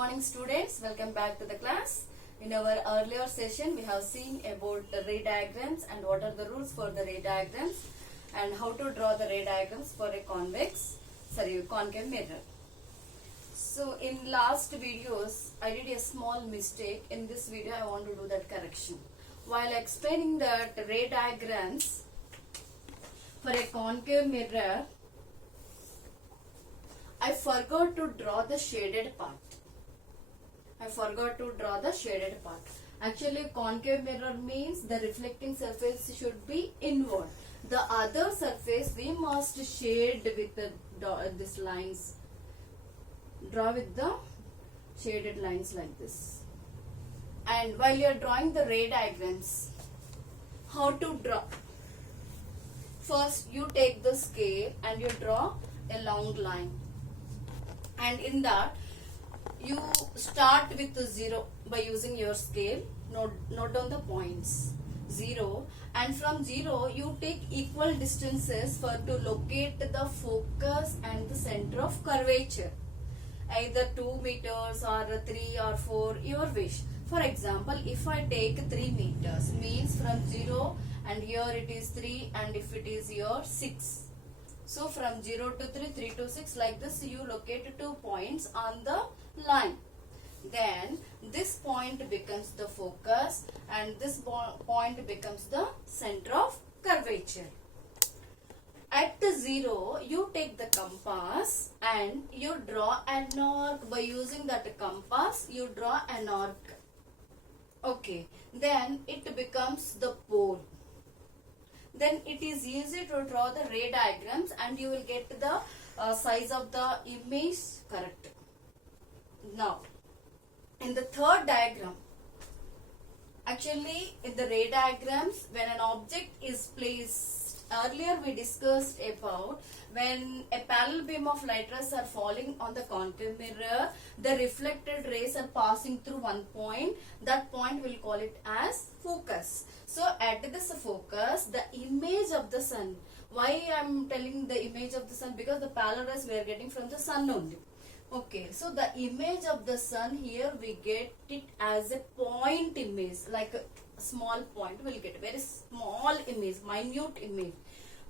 morning students, welcome back to the class. In our earlier session we have seen about the ray diagrams and what are the rules for the ray diagrams and how to draw the ray diagrams for a concave mirror. So in last videos I did a small mistake. In this video I want to do that correction. While explaining the ray diagrams for a concave mirror, I forgot to draw the shaded part. Actually, concave mirror means the reflecting surface should be inward. The other surface we must shade with these lines. Draw with the shaded lines like this. And while you are drawing the ray diagrams, how to draw? First, you take the scale and you draw a long line. And in that, you start with 0 by using your scale. Note down the points. 0, and from 0 you take equal distances to locate the focus and the center of curvature. Either 2 meters or 3 or 4, your wish. For example, if I take 3 meters, means from 0 and here it is 3, and if it is here 6. So from 0 to 3, 3 to 6, like this you locate 2 points on the line. Then this point becomes the focus and this point becomes the center of curvature. At 0, you take the compass and you draw an arc. By using that compass, you draw an arc. Okay, then it becomes the pole. Then it is easy to draw the ray diagrams and you will get the size of the image correct. Now, in the third diagram, actually in the ray diagrams, when an object is placed, earlier we discussed about when a parallel beam of light rays are falling on the concave mirror, the reflected rays are passing through one point. That point we'll call it as focus. So at this focus, the image of the sun. Why I am telling the image of the sun? Because the parallel rays we are getting from the sun only. Okay, so the image of the sun, here we get it as a point image, like a small point. We'll get very small image, minute image.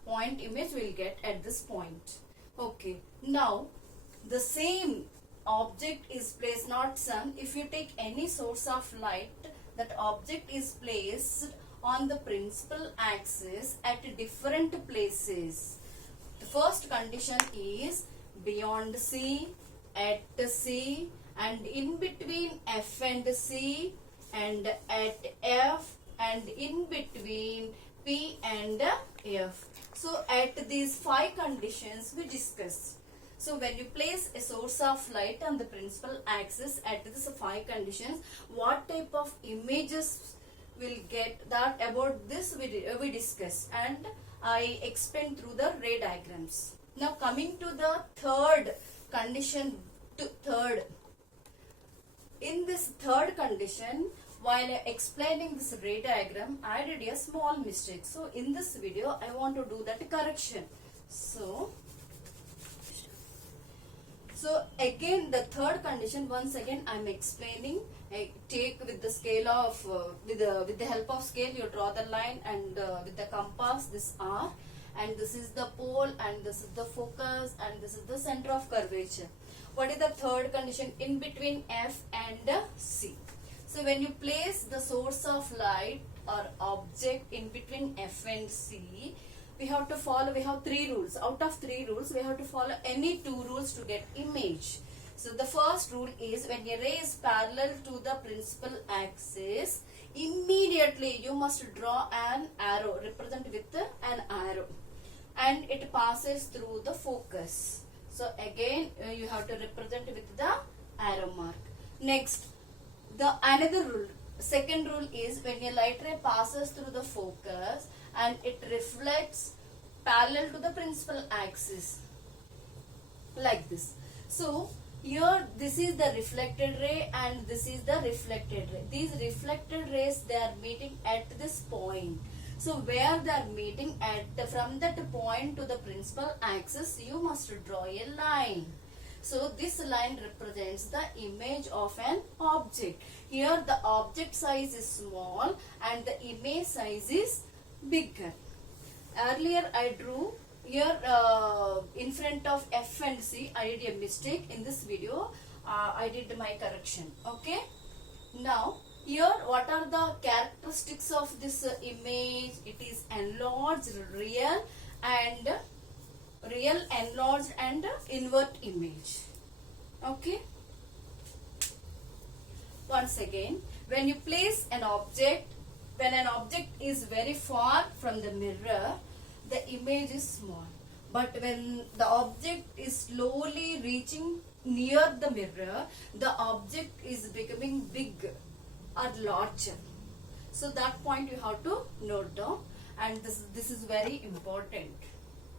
Point image we'll get at this point. Okay, now the same object is placed, not sun. If you take any source of light, that object is placed on the principal axis at different places. The first condition is beyond C, at C, and in between F and C, and at F, and in between P and F. So at these 5 conditions we discussed. So when you place a source of light on the principal axis at these 5 conditions, what type of images will get, that about this we discussed and I explained through the ray diagrams. Now coming to the third condition, in this third condition, while explaining this ray diagram, I did a small mistake. So in this video I want to do that correction. So again the third condition, once again I am explaining. I take with the scale of with the help of scale, you draw the line, and with the compass this R, and this is the pole, and this is the focus, and this is the center of curvature. What is the third condition? In between F and C. So when you place the source of light or object in between F and C, we have to follow, we have 3 rules. Out of 3 rules, we have to follow any 2 rules to get image. So the first rule is when a ray is parallel to the principal axis, immediately you must draw an arrow, represent with an arrow, and it passes through the focus. So again you have to represent with the arrow mark. Next, the another rule, second rule is when a light ray passes through the focus and it reflects parallel to the principal axis like this. So here this is the reflected ray and this is the reflected ray. These reflected rays, they are meeting at this point. So where they are meeting at, from that point to the principal axis, you must draw a line. So this line represents the image of an object. Here the object size is small and the image size is bigger. Earlier I drew here in front of F and C. I did a mistake in this video. I did my correction. Okay. Now here what are the characteristics of this image? It is enlarged, real, enlarged and invert image. Okay. Once again, when you place an object, when an object is very far from the mirror, the image is small. But when the object is slowly reaching near the mirror, the object is becoming big or larger. So that point you have to note down, and this is very important.